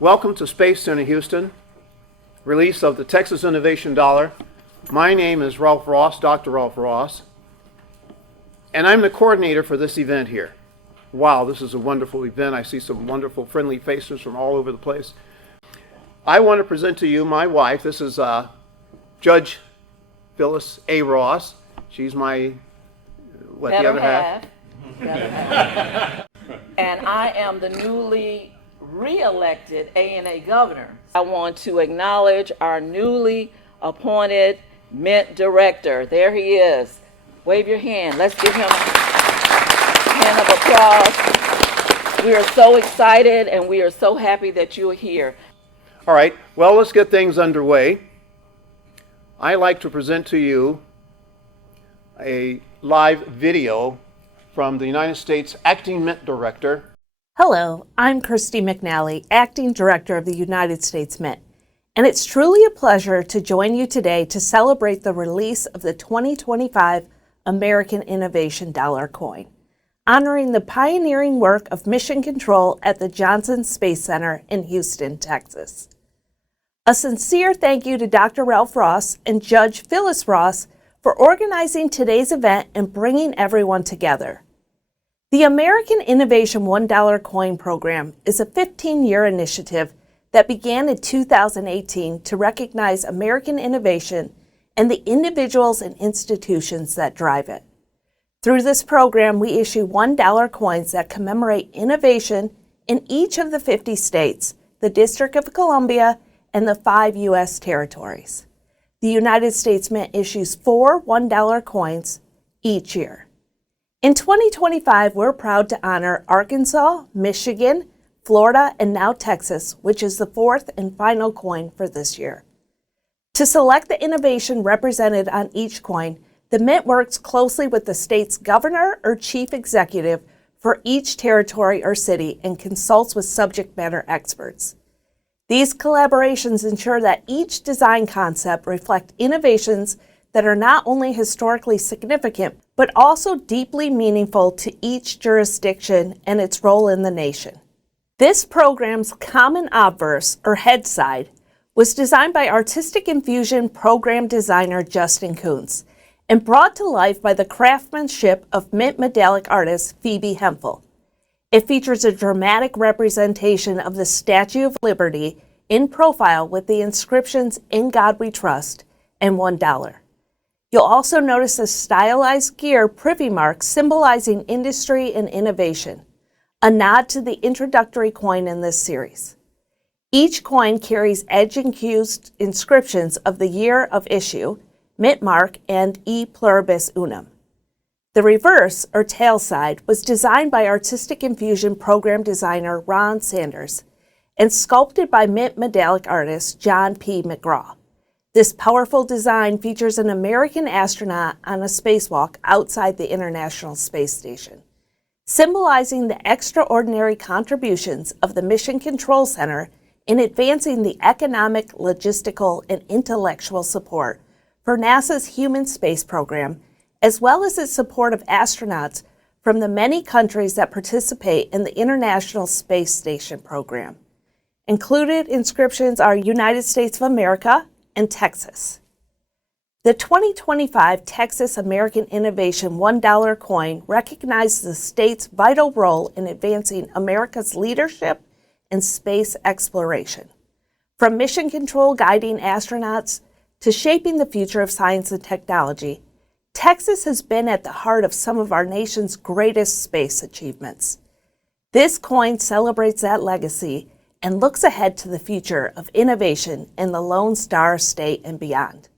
Welcome to Space Center Houston, release of the Texas Innovation Dollar. My name is Ralph Ross, Dr. Ralph Ross, and I'm the coordinator for this event here. Wow, this is a wonderful event. I see some wonderful friendly faces from all over the place. I want to present to you my wife. This is Judge Phyllis A. Ross. She's my, the other half? Better half. And I am the newly re-elected A&A governor. I want to acknowledge our newly appointed Mint director. There he is. Wave your hand. Let's give him a hand of applause. We are so excited and we are so happy that you are here. All right, well, let's get things underway. I like to present to you a live video from the United States Acting Mint Director. Hello, I'm Christy McNally, Acting Director of the United States Mint, and it's truly a pleasure to join you today to celebrate the release of the 2025 American Innovation Dollar coin, honoring the pioneering work of mission control at the Johnson Space Center in Houston, Texas. A sincere thank you to Dr. Ralph Ross and Judge Phyllis Ross for organizing today's event and bringing everyone together. The American Innovation $1 Coin Program is a 15-year initiative that began in 2018 to recognize American innovation and the individuals and institutions that drive it. Through this program, we issue $1 coins that commemorate innovation in each of the 50 states, the District of Columbia, and the 5 U.S. territories. The United States Mint issues 4 $1 coins each year. In 2025, we're proud to honor Arkansas, Michigan, Florida, and now Texas, which is the 4th and final coin for this year. To select the innovation represented on each coin, the Mint works closely with the state's governor or chief executive for each territory or city and consults with subject matter experts. These collaborations ensure that each design concept reflects innovations that are not only historically significant, but also deeply meaningful to each jurisdiction and its role in the nation. This program's common obverse, or head side, was designed by Artistic Infusion program designer Justin Kuntz and brought to life by the craftsmanship of Mint medallic artist Phoebe Hemphill. It features a dramatic representation of the Statue of Liberty in profile with the inscriptions "In God We Trust" and $1. You'll also notice a stylized gear privy mark symbolizing industry and innovation, a nod to the introductory coin in this series. Each coin carries edge-infused inscriptions of the year of issue, mint mark, and e pluribus unum. The reverse, or tail side, was designed by Artistic Infusion program designer Ron Sanders and sculpted by Mint medallic artist John P. McGraw. This powerful design features an American astronaut on a spacewalk outside the International Space Station, symbolizing the extraordinary contributions of the Mission Control Center in advancing the economic, logistical, and intellectual support for NASA's human space program, as well as its support of astronauts from the many countries that participate in the International Space Station program. Included inscriptions are United States of America and Texas. The 2025 Texas American Innovation $1 coin recognizes the state's vital role in advancing America's leadership in space exploration. From mission control guiding astronauts to shaping the future of science and technology, Texas has been at the heart of some of our nation's greatest space achievements. This coin celebrates that legacy and looks ahead to the future of innovation in the Lone Star State and beyond.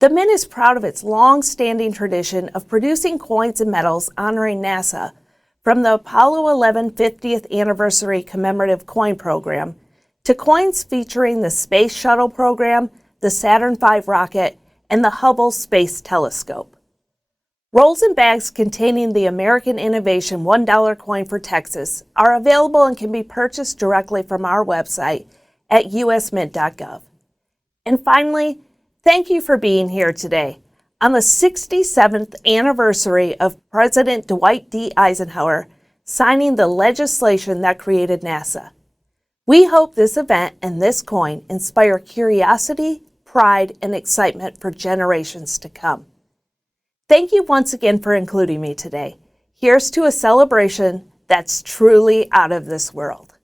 The Mint is proud of its long-standing tradition of producing coins and medals honoring NASA, from the Apollo 11 50th Anniversary Commemorative Coin Program to coins featuring the Space Shuttle program, the Saturn V rocket, and the Hubble Space Telescope. Rolls and bags containing the American Innovation $1 coin for Texas are available and can be purchased directly from our website at usmint.gov. And finally, thank you for being here today on the 67th anniversary of President Dwight D. Eisenhower signing the legislation that created NASA. We hope this event and this coin inspire curiosity, pride, and excitement for generations to come. Thank you once again for including me today. Here's to a celebration that's truly out of this world.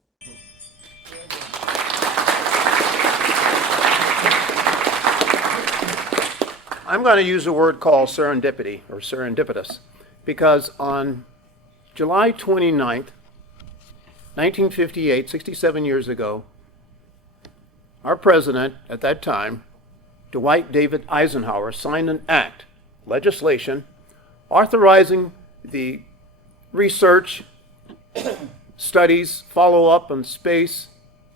I'm going to use a word called serendipity or serendipitous because on July 29th, 1958, 67 years ago, our president at that time, Dwight David Eisenhower, signed an act, legislation, authorizing the research, studies, follow-up on space,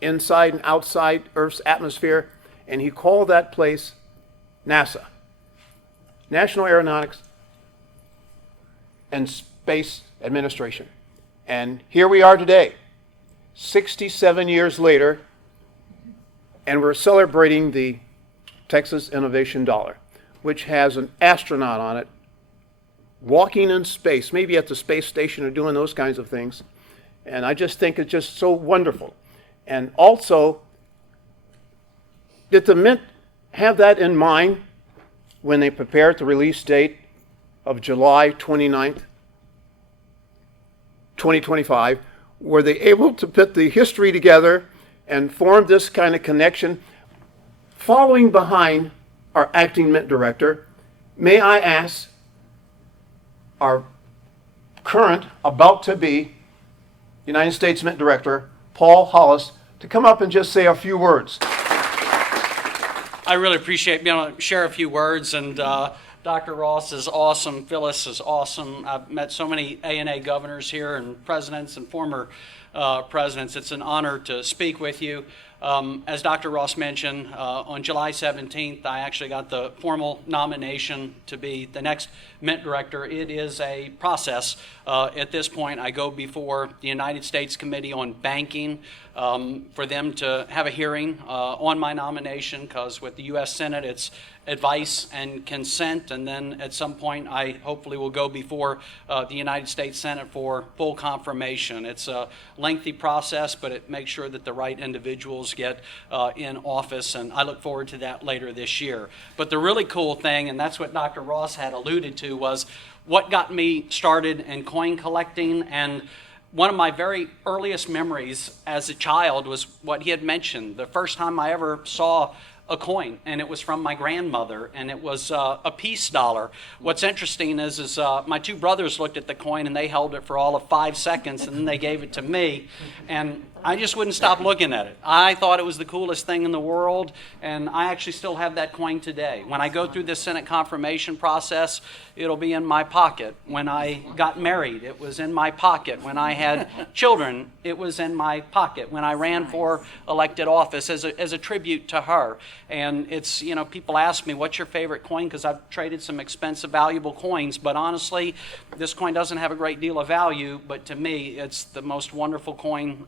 inside and outside Earth's atmosphere, and he called that place NASA, National Aeronautics and Space Administration. And here we are today, 67 years later, and we're celebrating the Texas Innovation Dollar, which has an astronaut on it walking in space, maybe at the space station or doing those kinds of things. And I just think it's just so wonderful. And also, did the Mint have that in mind when they prepared the release date of July 29th, 2025? Were they able to put the history together and form this kind of connection? Following behind our acting Mint director, may I ask our current, about to be United States Mint director, Paul Hollis, to come up and just say a few words. I really appreciate being able to share a few words, and Dr. Ross is awesome. Phyllis is awesome. I've met so many A&A governors here and presidents and former presidents. It's an honor to speak with you. As Dr. Ross mentioned, on July 17th, I actually got the formal nomination to be the next Mint director. It is a process. At this point, I go before the United States Committee on Banking for them to have a hearing on my nomination, because with the U.S. Senate, it's advice and consent, and then at some point I hopefully will go before the United States Senate for full confirmation. It's a lengthy process, but it makes sure that the right individuals get in office, and I look forward to that later this year. But the really cool thing, and that's what Dr. Ross had alluded to, was what got me started in coin collecting. And one of my very earliest memories as a child was what he had mentioned, the first time I ever saw a coin, and it was from my grandmother, and it was a peace dollar. What's interesting is my two brothers looked at the coin, and they held it for all of 5 seconds, and then they gave it to me, and I just wouldn't stop looking at it. I thought it was the coolest thing in the world, and I actually still have that coin today. When I go through this Senate confirmation process, it'll be in my pocket. When I got married, it was in my pocket. When I had children, it was in my pocket. When I ran for elected office as a tribute to her. And it's, you know, people ask me, what's your favorite coin? Because I've traded some expensive, valuable coins, but honestly, this coin doesn't have a great deal of value, but to me, it's the most wonderful coin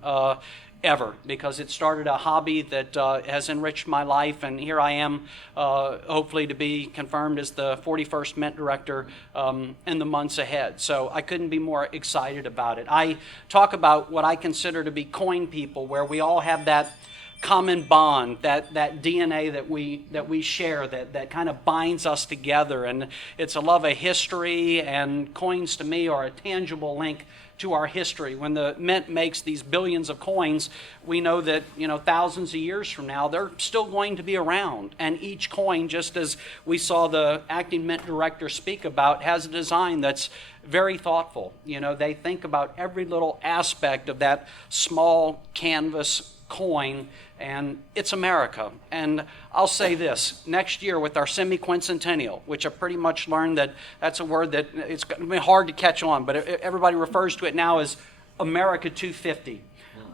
ever, because it started a hobby that has enriched my life, and here I am, hopefully to be confirmed as the 41st Mint director in the months ahead. So I couldn't be more excited about it. I talk about what I consider to be coin people, where we all have that common bond, that DNA that we share, that kind of binds us together, and it's a love of history, and coins to me are a tangible link to our history. When the Mint makes these billions of coins, we know that, you know, thousands of years from now, they're still going to be around. And each coin, just as we saw the acting Mint director speak about, has a design that's very thoughtful. You know, they think about every little aspect of that small canvas coin, and it's America. And I'll say this, next year with our semi-quincentennial, which I pretty much learned that that's a word that it's going to be hard to catch on, but everybody refers to it now as America 250.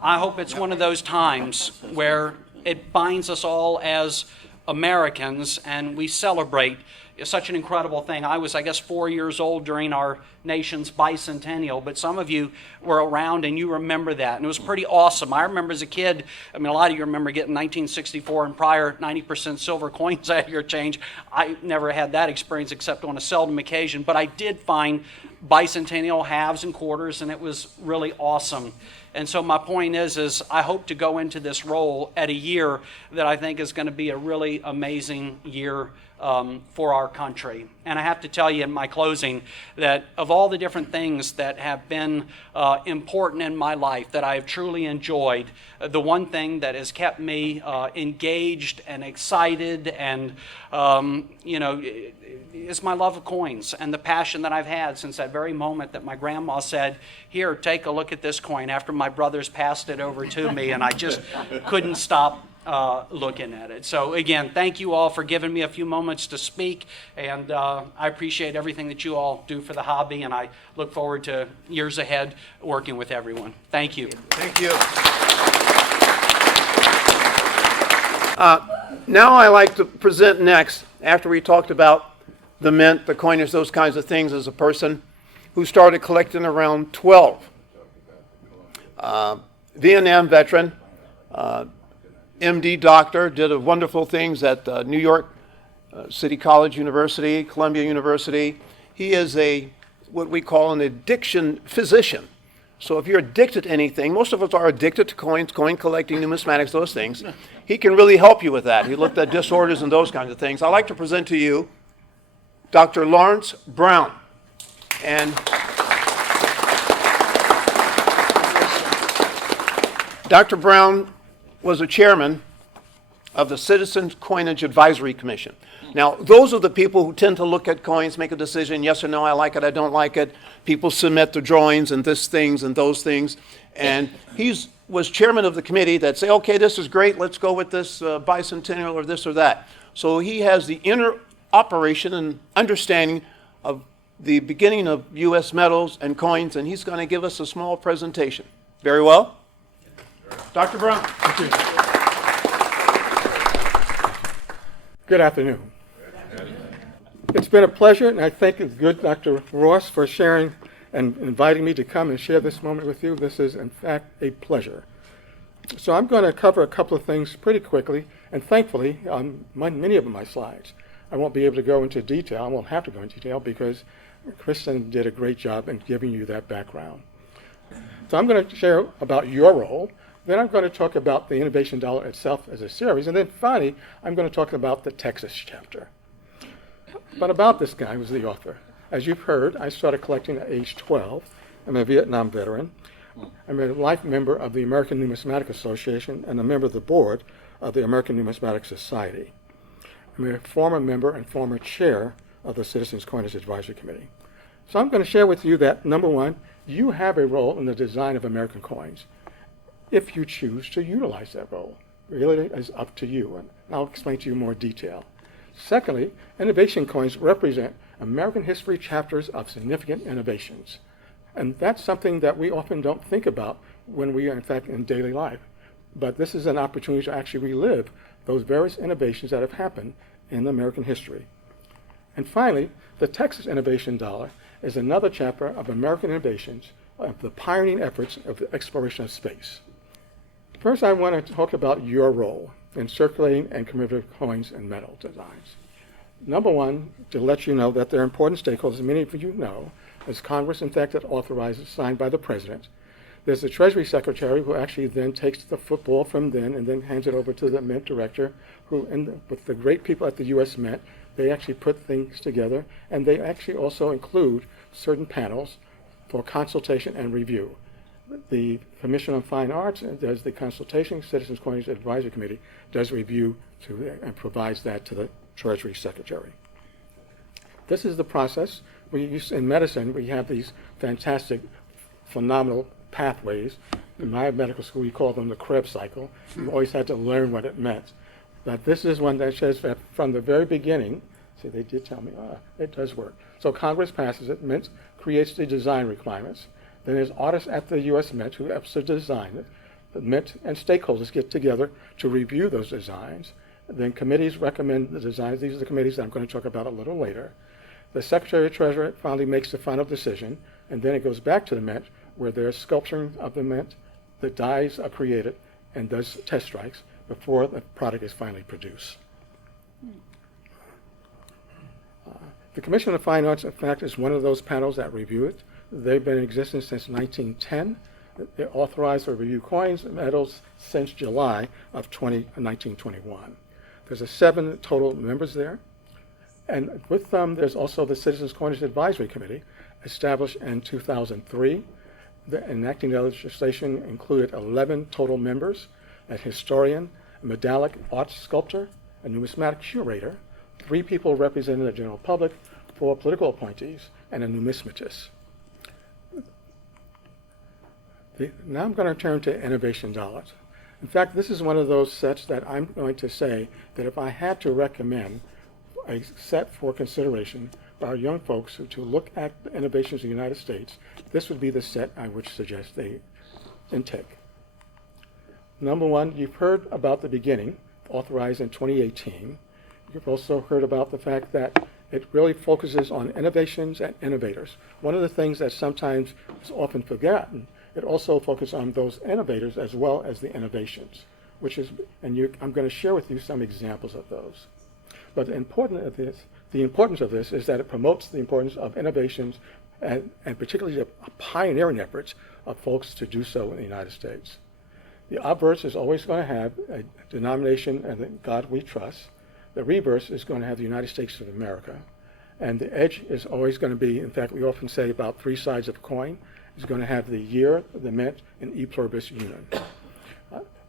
I hope it's one of those times where it binds us all as Americans, and we celebrate such an incredible thing. I was, I guess, 4 years old during our nation's bicentennial, but some of you were around and you remember that, and it was pretty awesome. I remember as a kid, I mean, a lot of you remember getting 1964 and prior 90% silver coins out of your change. I never had that experience except on a seldom occasion, but I did find bicentennial halves and quarters, and it was really awesome. And so my point is I hope to go into this role at a year that I think is going to be a really amazing year for our country. And I have to tell you in my closing that of all the different things that have been important in my life that I have truly enjoyed, the one thing that has kept me engaged and excited and, is my love of coins and the passion that I've had since that very moment that my grandma said, "Here, take a look at this coin," after my brothers passed it over to me, and I just couldn't stop looking at it. So again, thank you all for giving me a few moments to speak, and I appreciate everything that you all do for the hobby, and I look forward to years ahead working with everyone. Thank you. Thank you. Now I like to present next, after we talked about the mint, the coinage, those kinds of things, as a person who started collecting around 12. Vietnam veteran, MD doctor, did wonderful things at New York City College University, Columbia University. He is what we call an addiction physician. So if you're addicted to anything, most of us are addicted to coins, coin collecting, numismatics, those things. He can really help you with that. He looked at disorders and those kinds of things. I'd like to present to you Dr. Lawrence Brown. And Dr. Brown was a chairman of the Citizens Coinage Advisory Commission. Now, those are the people who tend to look at coins, make a decision, yes or no, I like it, I don't like it. People submit the drawings and this things and those things. And he was chairman of the committee that say, okay, this is great, let's go with this bicentennial or this or that. So he has the inner operation and understanding of the beginning of U.S. metals and coins, and he's going to give us a small presentation. Very well. Dr. Brown. Thank you. Good afternoon. It's been a pleasure, and I thank good Dr. Ross for sharing and inviting me to come and share this moment with you. This is, in fact, a pleasure. So I'm going to cover a couple of things pretty quickly, and thankfully, on many of my slides, I won't be able to go into detail. I won't have to go into detail because Kristen did a great job in giving you that background. So I'm going to share about your role. Then I'm going to talk about the Innovation Dollar itself as a series. And then finally, I'm going to talk about the Texas chapter. But about this guy who's the author. As you've heard, I started collecting at age 12. I'm a Vietnam veteran. I'm a life member of the American Numismatic Association and a member of the board of the American Numismatic Society. I'm a former member and former chair of the Citizens Coinage Advisory Committee. So I'm going to share with you that, number one, you have a role in the design of American coins, if you choose to utilize that role. Really is up to you, and I'll explain to you more detail. Secondly, innovation coins represent American history chapters of significant innovations. And that's something that we often don't think about when we are, in fact, in daily life. But this is an opportunity to actually relive those various innovations that have happened in American history. And finally, the Texas Innovation Dollar is another chapter of American innovations of the pioneering efforts of the exploration of space. First, I want to talk about your role in circulating and commemorative coins and metal designs. Number one, to let you know that there are important stakeholders, many of you know, as Congress, in fact, that authorizes, signed by the President. There's the Treasury Secretary who actually then takes the football from then and then hands it over to the Mint Director, who, with the great people at the U.S. Mint, they actually put things together, and they actually also include certain panels for consultation and review. The Commission on Fine Arts does the consultation, Citizens Coinage Advisory Committee does review and provides that to the Treasury Secretary. This is the process. In medicine, we have these fantastic, phenomenal pathways. In my medical school, we call them the Krebs cycle. You always had to learn what it meant. But this is one that says that from the very beginning, see, they did tell me, it does work. So Congress passes it, Mint creates the design requirements. Then there's artists at the U.S. Mint who have to design it. The Mint and stakeholders get together to review those designs. Then committees recommend the designs. These are the committees that I'm going to talk about a little later. The Secretary of Treasury finally makes the final decision, and then it goes back to the Mint, where there's sculpturing of the Mint, the dies are created, and does test strikes before the product is finally produced. The Commission on Fine Arts, in fact, is one of those panels that review it. They've been in existence since 1910, It authorized or review coins and medals since July of 1921. There's 7 total members there. And with them, there's also the Citizens Coinage Advisory Committee, established in 2003. The enacting legislation included 11 total members, a historian, a medallic art sculptor, a numismatic curator, 3 people representing the general public, 4 political appointees, and a numismatist. Now I'm going to turn to innovation dollars. In fact, this is one of those sets that I'm going to say that if I had to recommend a set for consideration for our young folks to look at the innovations in the United States, this would be the set I would suggest they intake. Number 1, you've heard about the beginning, authorized in 2018. You've also heard about the fact that it really focuses on innovations and innovators. One of the things that sometimes is often forgotten, it also focuses on those innovators as well as the innovations, I'm going to share with you some examples of those. But the importance of this is that it promotes the importance of innovations and particularly the pioneering efforts of folks to do so in the United States. The obverse is always going to have a denomination and God we trust. The reverse is going to have the United States of America. And the edge is always going to be, in fact, we often say about 3 sides of a coin, is going to have the year, the mint, and e pluribus unum.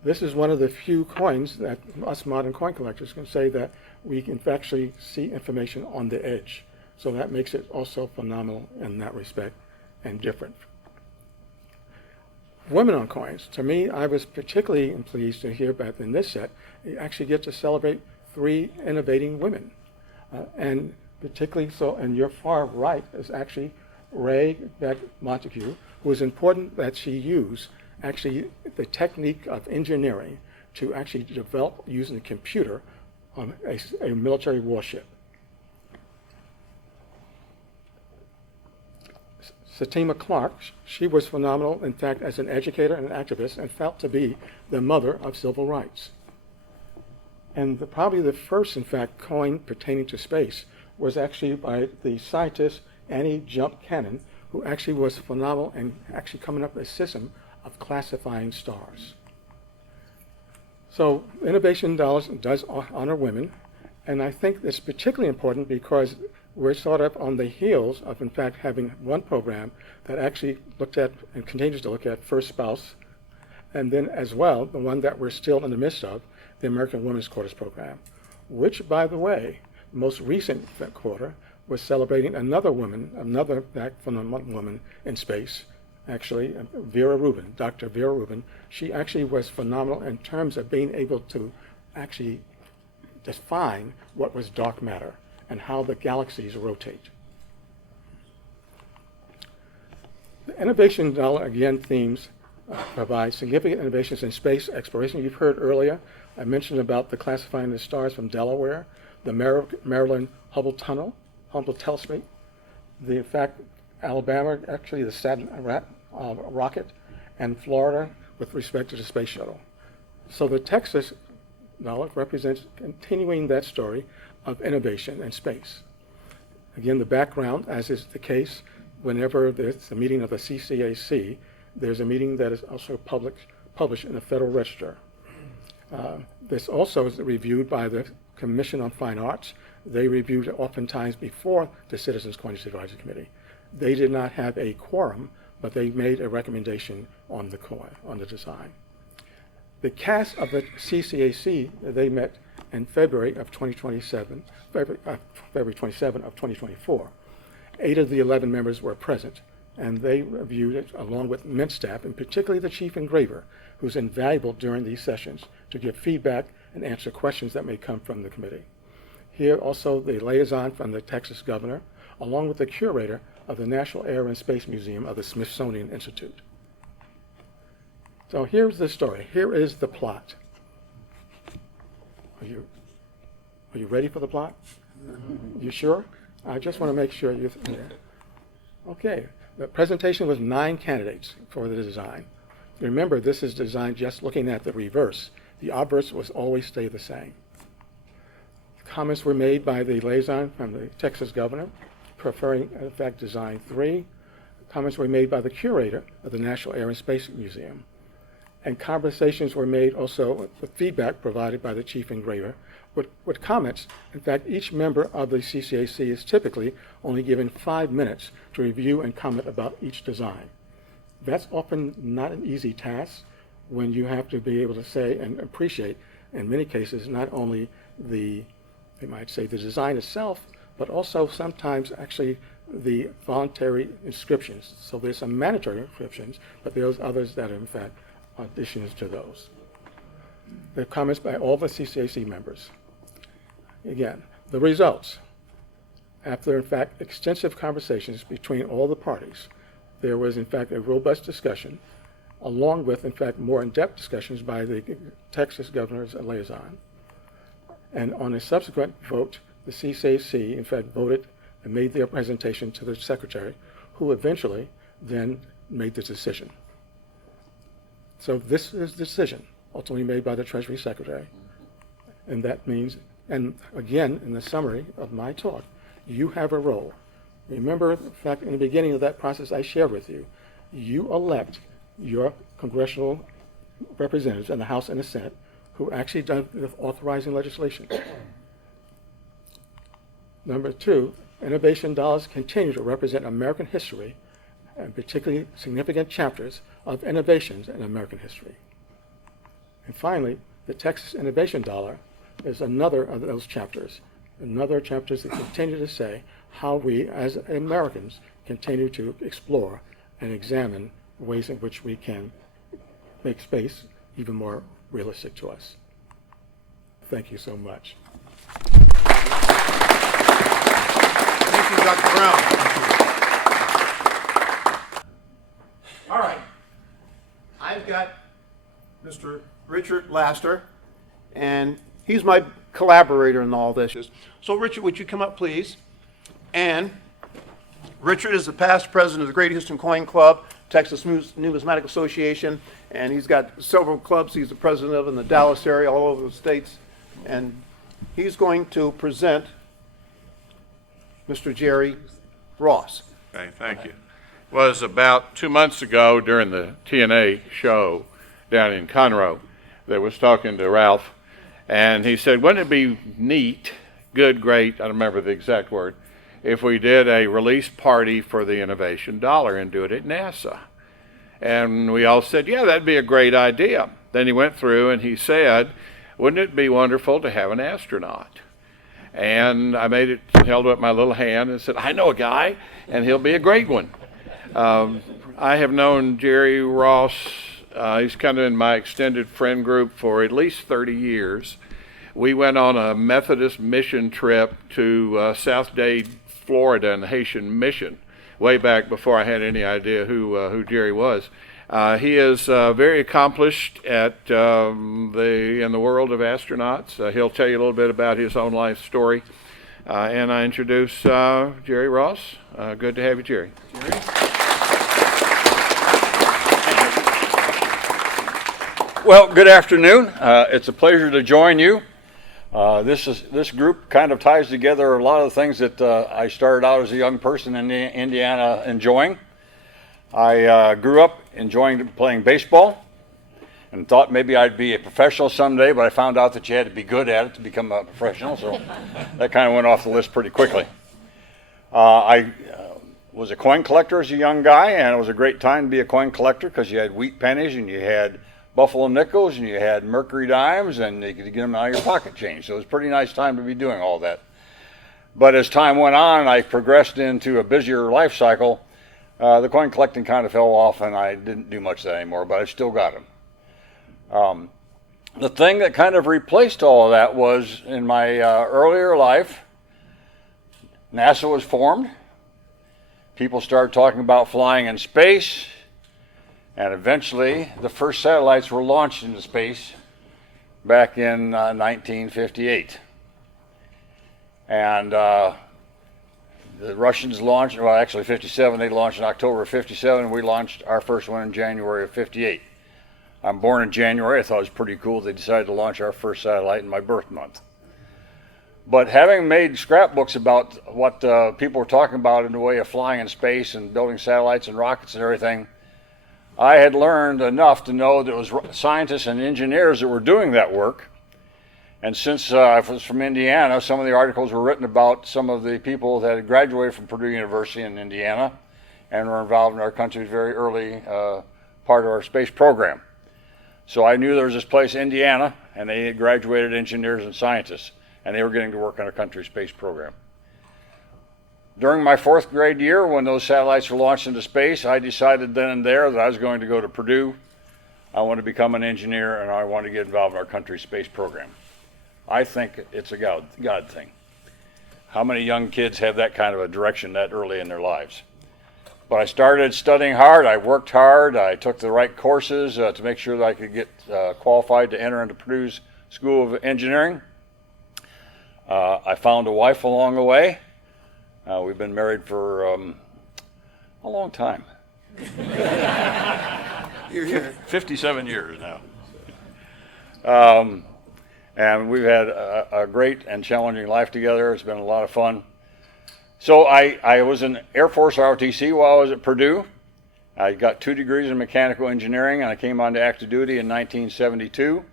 This is one of the few coins that us modern coin collectors can say that we can actually see information on the edge. So that makes it also phenomenal in that respect and different. Women on coins. To me, I was particularly pleased to hear that in this set, you actually get to celebrate 3 innovating women. And particularly so, and your far right is actually Ray Beck Montague, who is important that she use actually the technique of engineering to actually develop using a computer on a military warship. Satima Clark, she was phenomenal, in fact, as an educator and an activist, and felt to be the mother of civil rights. And probably the first, in fact, coin pertaining to space was actually by the scientist Annie Jump Cannon, who actually was phenomenal and actually coming up with a system of classifying stars. So innovation dollars does honor women, and I think it's particularly important because we're sort of on the heels of, in fact, having one program that actually looked at and continues to look at first spouse, and then as well, the one that we're still in the midst of, the American Women's Quarters Program, which, by the way, the most recent quarter was celebrating another woman, another phenomenal woman in space, actually, Vera Rubin, Dr. Vera Rubin. She actually was phenomenal in terms of being able to actually define what was dark matter and how the galaxies rotate. The Innovation Dollar, again, themes provide significant innovations in space exploration. You've heard earlier, I mentioned about the classifying the stars from Delaware, the Maryland Hubble Telescope, the in fact, Alabama, actually the Saturn rocket, and Florida with respect to the space shuttle. So the Texas dollar represents continuing that story of innovation in space. Again, the background, as is the case, whenever there's a meeting of the CCAC, there's a meeting that is also published in the Federal Register. This also is reviewed by the Commission on Fine Arts. They reviewed it oftentimes before the Citizens Coinage Advisory Committee. They did not have a quorum, but they made a recommendation on the coin, on the design. The cast of the CCAC, they met in February 27 of 2024. 8 of the 11 members were present, and they reviewed it along with Mint staff, and particularly the chief engraver, who's invaluable during these sessions to give feedback and answer questions that may come from the committee. Here also the liaison from the Texas governor, along with the curator of the National Air and Space Museum of the Smithsonian Institute. So here's the story. Here is the plot. Are you ready for the plot? You sure? I just want to make sure you're here. Okay. The presentation was 9 candidates for the design. Remember, this is designed just looking at the reverse. The obverse will always stay the same. Comments were made by the liaison from the Texas governor, preferring, in fact, design 3. Comments were made by the curator of the National Air and Space Museum. And conversations were made also with feedback provided by the chief engraver with comments. In fact, each member of the CCAC is typically only given 5 minutes to review and comment about each design. That's often not an easy task when you have to be able to say and appreciate, in many cases, not only they might say the design itself, but also sometimes actually the voluntary inscriptions. So there's some mandatory inscriptions, but there's others that are in fact additions to those. The comments by all the CCAC members. Again, the results. After, in fact, extensive conversations between all the parties, there was, in fact, a robust discussion, along with, in fact, more in-depth discussions by the Texas governor's liaison. And on a subsequent vote, the CCAC, in fact, voted and made their presentation to the secretary, who eventually then made the decision. So this is the decision ultimately made by the Treasury Secretary. And that means, and again, in the summary of my talk, you have a role. Remember, in fact, in the beginning of that process I shared with you, you elect your congressional representatives in the House and the Senate who actually done with authorizing legislation. Number two, innovation dollars continue to represent American history, and particularly significant chapters of innovations in American history. And finally, the Texas Innovation Dollar is another of those chapters, another chapters that continue to say how we as Americans continue to explore and examine ways in which we can make space even more realistic to us. Thank you so much. Thank you, Dr. Brown. All right. I've got Mr. Richard Laster, and he's my collaborator in all this. So, Richard, would you come up, please? And Richard is the past president of the Great Houston Coin Club, Texas Numismatic Association, and he's got several clubs he's the president of in the Dallas area, all over the states. And he's going to present Mr. Jerry Ross. Okay, thank you. Was about 2 months ago during the TNA show down in Conroe that was talking to Ralph, and he said, wouldn't it be neat, good, great, I don't remember the exact word, if we did a release party for the Innovation Dollar and do it at NASA? And we all said, yeah, that'd be a great idea. Then he went through and he said, wouldn't it be wonderful to have an astronaut? And I made it, held up my little hand and said, I know a guy, and he'll be a great one. I have known Jerry Ross, he's kind of in my extended friend group for at least 30 years. We went on a Methodist mission trip to South Dade, Florida, and the Haitian mission, way back before I had any idea who Jerry was. He is very accomplished at in the world of astronauts. He'll tell you a little bit about his own life story. And I introduce Jerry Ross. Good to have you, Jerry. Jerry? Well, good afternoon. It's a pleasure to join you. This group kind of ties together a lot of the things that I started out as a young person in Indiana enjoying. I grew up enjoying playing baseball and thought maybe I'd be a professional someday, but I found out that you had to be good at it to become a professional, so that kind of went off the list pretty quickly. I was a coin collector as a young guy, and it was a great time to be a coin collector because you had wheat pennies and you had buffalo nickels and you had mercury dimes, and you could get them out of your pocket change. So it was a pretty nice time to be doing all that. But as time went on, I progressed into a busier life cycle. The coin collecting kind of fell off, and I didn't do much of that anymore, but I still got them. The thing that kind of replaced all of that was in my earlier life, NASA was formed. People started talking about flying in space, and eventually the first satellites were launched into space back in 1958. And the Russians launched, well, actually 57, they launched in October of 57, and we launched our first one in January of 58. I'm born in January. I thought it was pretty cool they decided to launch our first satellite in my birth month. But having made scrapbooks about what people were talking about in the way of flying in space and building satellites and rockets and everything, I had learned enough to know that it was scientists and engineers that were doing that work. And since I was from Indiana, some of the articles were written about some of the people that had graduated from Purdue University in Indiana and were involved in our country's very early part of our space program. So I knew there was this place, Indiana, and they had graduated engineers and scientists, and they were getting to work on our country's space program. During my 4th grade year, when those satellites were launched into space, I decided then and there that I was going to go to Purdue. I wanted to become an engineer, and I wanted to get involved in our country's space program. I think it's a God thing. How many young kids have that kind of a direction that early in their lives? But I started studying hard. I worked hard. I took the right courses to make sure that I could get qualified to enter into Purdue's School of Engineering. I found a wife along the way. We've been married for a long time. 57 years now. And we've had a great and challenging life together. It's been a lot of fun. So I was in Air Force ROTC while I was at Purdue. I got 2 degrees in mechanical engineering, and I came on to active duty in 1972.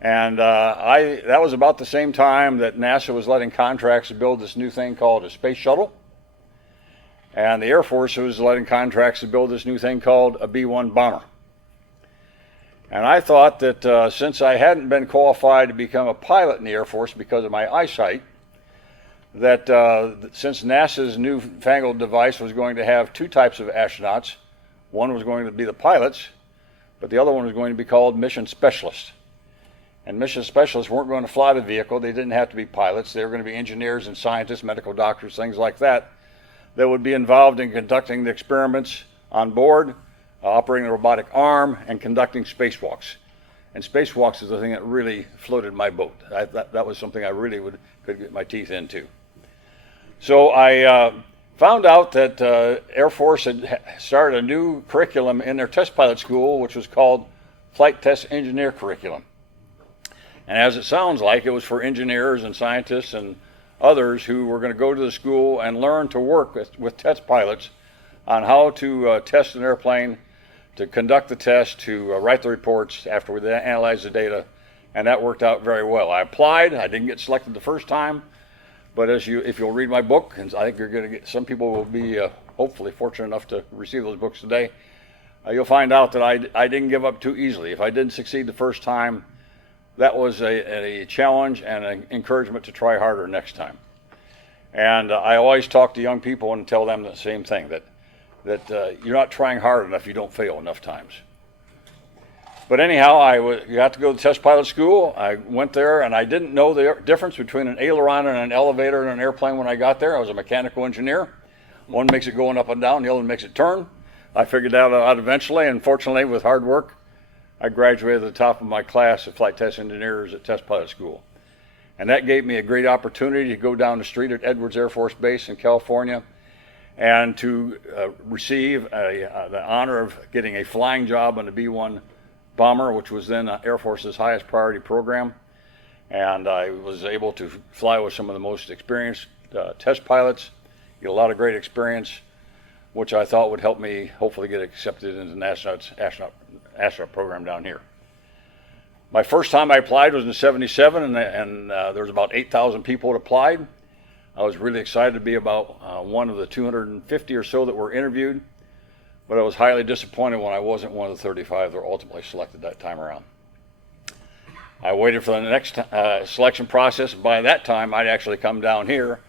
And that was about the same time that NASA was letting contracts to build this new thing called a space shuttle. And the Air Force was letting contracts to build this new thing called a B-1 bomber. And I thought that since I hadn't been qualified to become a pilot in the Air Force because of my eyesight, that since NASA's newfangled device was going to have 2 types of astronauts, one was going to be the pilots, but the other one was going to be called mission specialists. And mission specialists weren't going to fly the vehicle. They didn't have to be pilots. They were going to be engineers and scientists, medical doctors, things like that would be involved in conducting the experiments on board, operating the robotic arm, and conducting spacewalks. And spacewalks is the thing that really floated my boat. That was something I really could get my teeth into. So I found out that Air Force had started a new curriculum in their test pilot school, which was called Flight Test Engineer Curriculum. And as it sounds like, it was for engineers and scientists and others who were going to go to the school and learn to work with test pilots on how to test an airplane, to conduct the test, to write the reports after we analyzed the data, and that worked out very well. I applied. I didn't get selected the first time, but if you'll read my book, and I think you're going to get, some people will be hopefully fortunate enough to receive those books today, you'll find out that I didn't give up too easily. If I didn't succeed the first time, that was a challenge and an encouragement to try harder next time. And I always talk to young people and tell them the same thing, that you're not trying hard enough, you don't fail enough times. But anyhow, you have to go to test pilot school. I went there, and I didn't know the difference between an aileron and an elevator in an airplane when I got there. I was a mechanical engineer. One makes it going up and down, the other one makes it turn. I figured that out eventually, and fortunately, with hard work, I graduated at the top of my class of flight test engineers at test pilot school. And that gave me a great opportunity to go down the street at Edwards Air Force Base in California and to receive the honor of getting a flying job on the B-1 bomber, which was then Air Force's highest priority program. And I was able to fly with some of the most experienced test pilots, get a lot of great experience, which I thought would help me hopefully get accepted into the astronaut program down here. My first time I applied was in '77, and there was about 8,000 people that applied. I was really excited to be about one of the 250 or so that were interviewed, but I was highly disappointed when I wasn't one of the 35 that were ultimately selected that time around. I waited for the next selection process, and by that time I'd actually come down here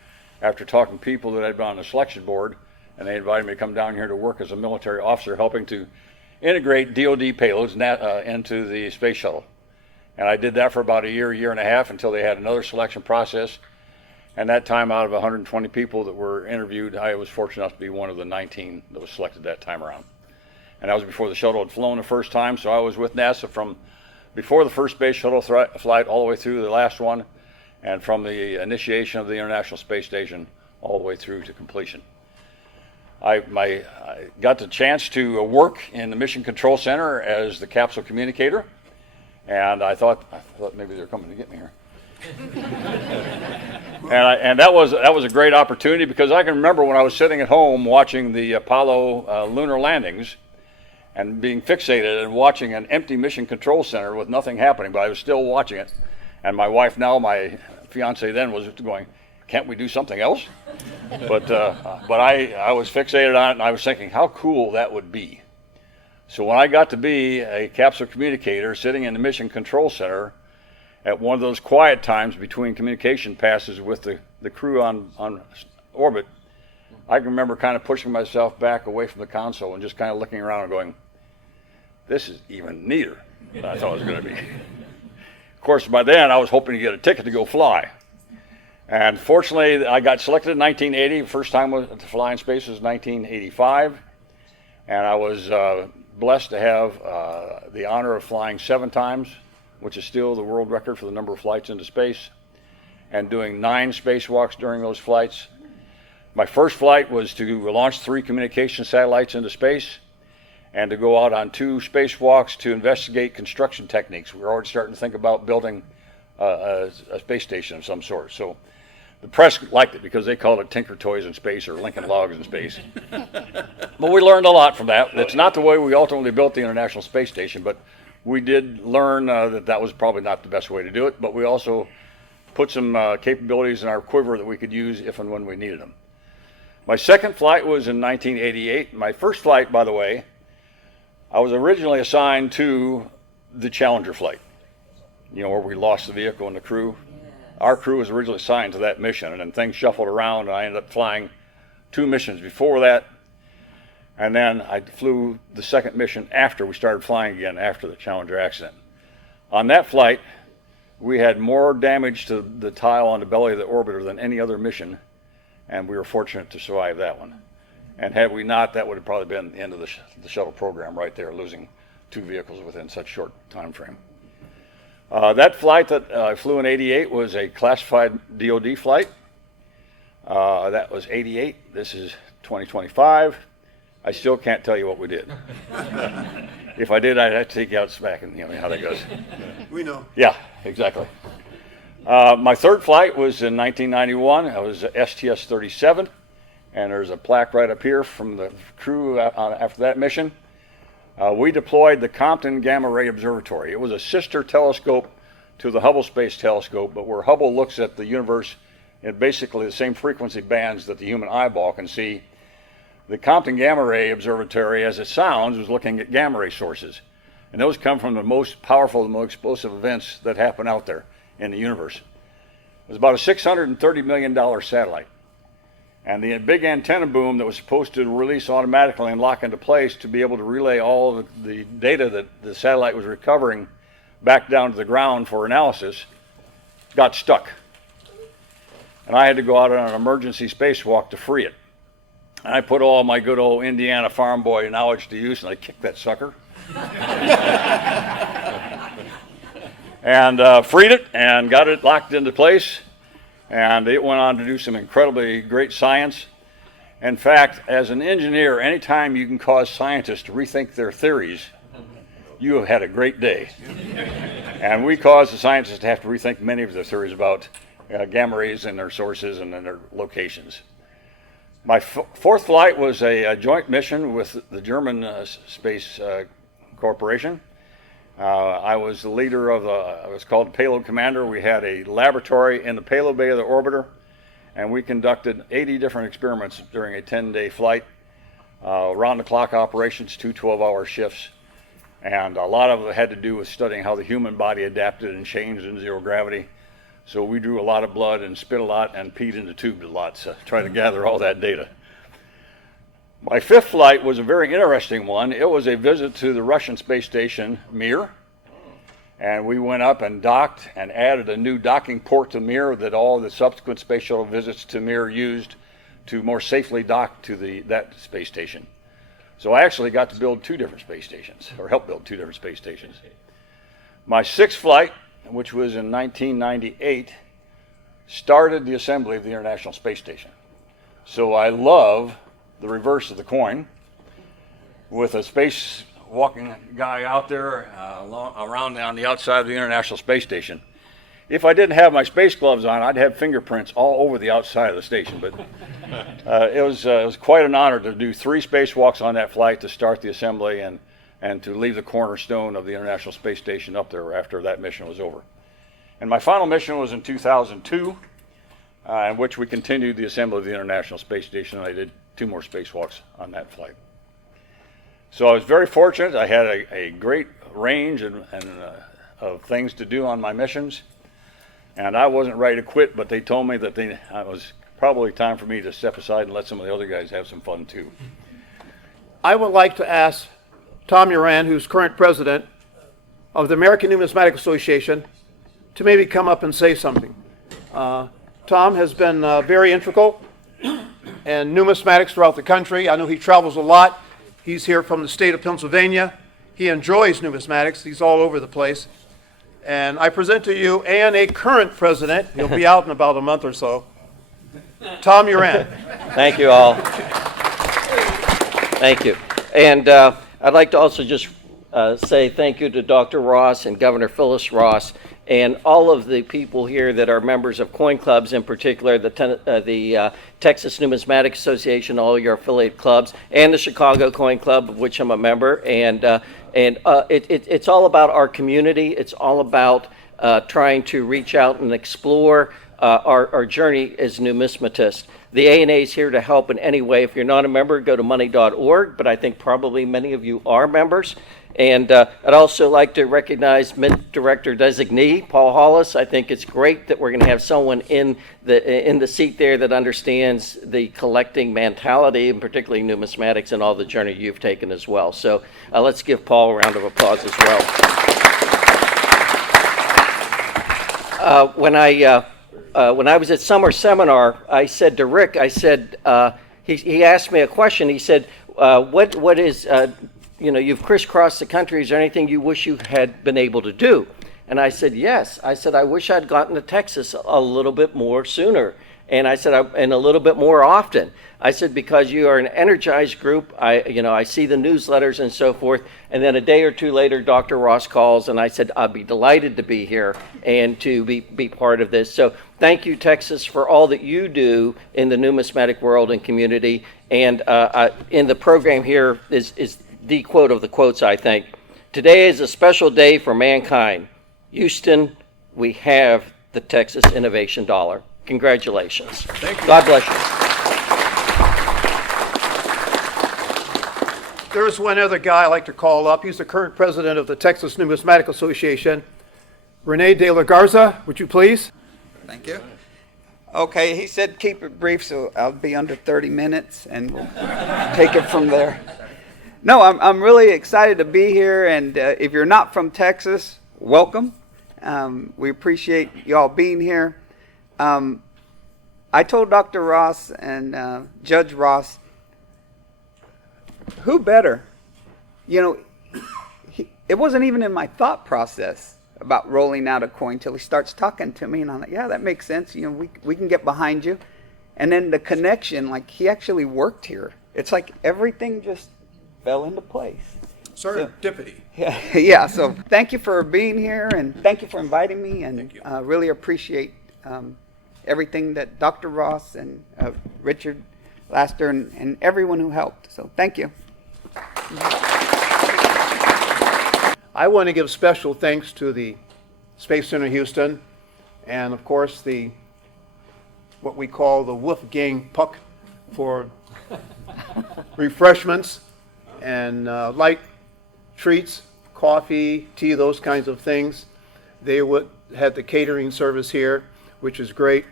after talking to people that had been on the selection board, and they invited me to come down here to work as a military officer helping to integrate DoD payloads into the space shuttle. And I did that for about a year and a half until they had another selection process. And that time, out of 120 people that were interviewed, I was fortunate enough to be one of the 19 that was selected that time around. And that was before the shuttle had flown the first time, so I was with NASA from before the first space shuttle flight all the way through the last one, and from the initiation of the International Space Station all the way through to completion. I got the chance to work in the Mission Control Center as the capsule communicator, and I thought maybe they're coming to get me here. And that was a great opportunity because I can remember when I was sitting at home watching the Apollo lunar landings and being fixated and watching an empty mission control center with nothing happening, but I was still watching it. And my wife now, my fiance then, was going, "Can't we do something else?" But I was fixated on it, and I was thinking how cool that would be. So when I got to be a capsule communicator sitting in the mission control center at one of those quiet times between communication passes with the crew on orbit, I can remember kind of pushing myself back away from the console and just kind of looking around and going, this is even neater than I thought it was going to be. Of course, by then I was hoping to get a ticket to go fly. And fortunately, I got selected in 1980. First time to fly in space was 1985. And I was blessed to have the honor of flying 7 times, which is still the world record for the number of flights into space, and doing 9 spacewalks during those flights. My first flight was to launch 3 communication satellites into space and to go out on 2 spacewalks to investigate construction techniques. We were already starting to think about building a space station of some sort. So the press liked it because they called it Tinker Toys in space or Lincoln Logs in space. But we learned a lot from that. It's not the way we ultimately built the International Space Station, but we did learn that was probably not the best way to do it, but we also put some capabilities in our quiver that we could use if and when we needed them. My second flight was in 1988. My first flight, by the way, I was originally assigned to the Challenger flight, where we lost the vehicle and the crew. Our crew was originally assigned to that mission, and then things shuffled around, and I ended up flying 2 missions before that. And then I flew the second mission after we started flying again after the Challenger accident. On that flight, we had more damage to the tile on the belly of the orbiter than any other mission, and we were fortunate to survive that one. And had we not, that would have probably been the end of the shuttle program right there, losing 2 vehicles within such a short time frame. That flight that I flew in '88 was a classified DoD flight. That was '88. This is 2025. I still can't tell you what we did. If I did, I'd have to take you out back and how that goes. We know. Yeah, exactly. My third flight was in 1991. I was STS-37, and there's a plaque right up here from the crew after that mission. We deployed the Compton Gamma Ray Observatory. It was a sister telescope to the Hubble Space Telescope, but where Hubble looks at the universe in basically the same frequency bands that the human eyeball can see, the Compton Gamma Ray Observatory, as it sounds, was looking at gamma ray sources. And those come from the most powerful, the most explosive events that happen out there in the universe. It was about a $630 million satellite. And the big antenna boom that was supposed to release automatically and lock into place to be able to relay all of the data that the satellite was recovering back down to the ground for analysis got stuck. And I had to go out on an emergency spacewalk to free it. And I put all my good old Indiana farm boy knowledge to use, and I kicked that sucker. And freed it and got it locked into place. And it went on to do some incredibly great science. In fact, as an engineer, anytime you can cause scientists to rethink their theories, you have had a great day. And we caused the scientists to have to rethink many of their theories about gamma rays and their sources and their locations. My fourth flight was a joint mission with the German Space Corporation. I was the leader of I was called the payload commander. We had a laboratory in the payload bay of the orbiter, and we conducted 80 different experiments during a 10-day flight, round-the-clock operations, 2 12-hour shifts, and a lot of it had to do with studying how the human body adapted and changed in zero gravity. So we drew a lot of blood and spit a lot and peed in the tube a lot to try to gather all that data. My fifth flight was a very interesting one. It was a visit to the Russian space station, Mir. And we went up and docked and added a new docking port to Mir that all the subsequent space shuttle visits to Mir used to more safely dock to that space station. So I actually got to build 2 different space stations, or help build 2 different space stations. My sixth flight, which was in 1998, started the assembly of the International Space Station. So I love the reverse of the coin, with a space walking guy out there around on the outside of the International Space Station. if I didn't have my space gloves on, I'd have fingerprints all over the outside of the station. But it was quite an honor to do 3 spacewalks on that flight, to start the assembly and to leave the cornerstone of the International Space Station up there after that mission was over. And my final mission was in 2002, in which we continued the assembly of the International Space Station, and I did 2 more spacewalks on that flight. So I was very fortunate. I had a great range of things to do on my missions, and I wasn't ready to quit, but they told me that it was probably time for me to step aside and let some of the other guys have some fun too. I would like to ask Tom Uran, who's current president of the American Numismatic Association, to maybe come up and say something. Tom has been very integral in numismatics throughout the country. I know he travels a lot. He's here from the state of Pennsylvania. He enjoys numismatics. He's all over the place. And I present to you ANA current president. He'll be out in about a month or so, Tom Uran. Thank you all. Thank you. And I'd like to also just say thank you to Dr. Ross and Governor Phyllis Ross and all of the people here that are members of coin clubs, in particular the Texas Numismatic Association, all your affiliate clubs, and the Chicago Coin Club, of which I'm a member. And it's all about our community. It's all about trying to reach out and explore our journey as numismatists. The ANA is here to help in any way. If you're not a member, go to money.org, but I think probably many of you are members. And I'd also like to recognize Mint Director Designee Paul Hollis. I think it's great that we're going to have someone in the seat there that understands the collecting mentality, and particularly numismatics, and all the journey you've taken as well. So let's give Paul a round of applause as well. When I was at summer seminar, I said to Rick, he asked me a question. He said, what is, you've crisscrossed the country. Is there anything you wish you had been able to do? And I said, yes. I said, I wish I'd gotten to Texas a little bit more sooner. And I said, and a little bit more often. I said, because you are an energized group. I see the newsletters and so forth. And then a day or two later, Dr. Ross calls, and I said, I'd be delighted to be here and to be part of this. So thank you, Texas, for all that you do in the numismatic world and community. And in the program here is the quote of the quotes, I think. Today is a special day for mankind. Houston, we have the Texas Innovation Dollar. Congratulations. Thank you. God bless you. There's one other guy I'd like to call up. He's the current president of the Texas Numismatic Association. Rene de la Garza, would you please? Thank you. Okay, he said keep it brief, so I'll be under 30 minutes, and we'll take it from there. No, I'm really excited to be here, and if you're not from Texas, welcome. We appreciate y'all being here. I told Dr. Ross and Judge Ross, who better? It wasn't even in my thought process about rolling out a coin till he starts talking to me, and I'm like, yeah, that makes sense. We can get behind you. And then the connection, like he actually worked here. It's like everything just fell into place. Serendipity. Yeah, so thank you for being here, and thank you for inviting me, and really appreciate everything that Dr. Ross and Richard Laster and everyone who helped. So thank you. I want to give special thanks to the Space Center Houston, and of course what we call the Wolfgang Puck for refreshments and light treats, coffee, tea, those kinds of things. They had the catering service here, which is great.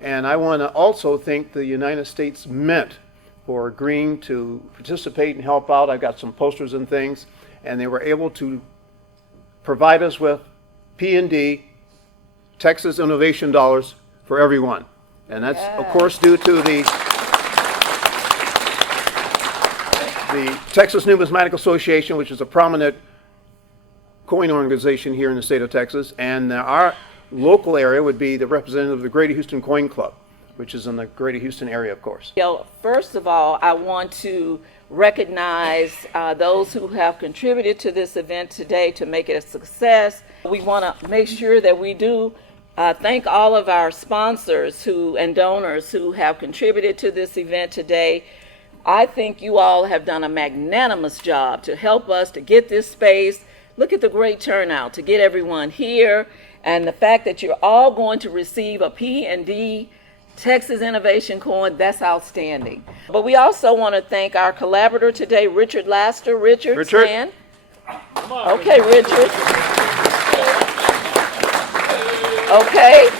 And I want to also thank the United States Mint for agreeing to participate and help out. I've got some posters and things, and they were able to provide us with P&D, Texas Innovation Dollars for everyone. And that's, of course, due to the Texas Numismatic Association, which is a prominent coin organization here in the state of Texas, and our local area would be the representative of the Greater Houston Coin Club, which is in the Greater Houston area, of course. First of all, I want to recognize those who have contributed to this event today to make it a success. We want to make sure that we do Thank all of our sponsors and donors who have contributed to this event today. I think you all have done a magnanimous job to help us to get this space. Look at the great turnout to get everyone here, and the fact that you're all going to receive a P&D Texas Innovation Coin. That's outstanding. But we also want to thank our collaborator today, Richard Laster. Richard. Stand. Okay, Richard. Okay.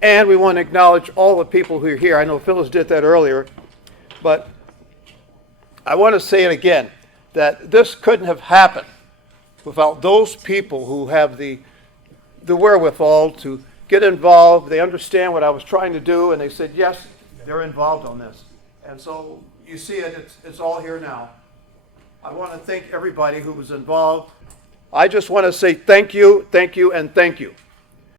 And we want to acknowledge all the people who are here. I know Phyllis did that earlier, but I want to say it again, that this couldn't have happened without those people who have the wherewithal to get involved. They understand what I was trying to do, and they said, yes, they're involved on this. And so you see it's all here now. I want to thank everybody who was involved. I just want to say thank you, and thank you.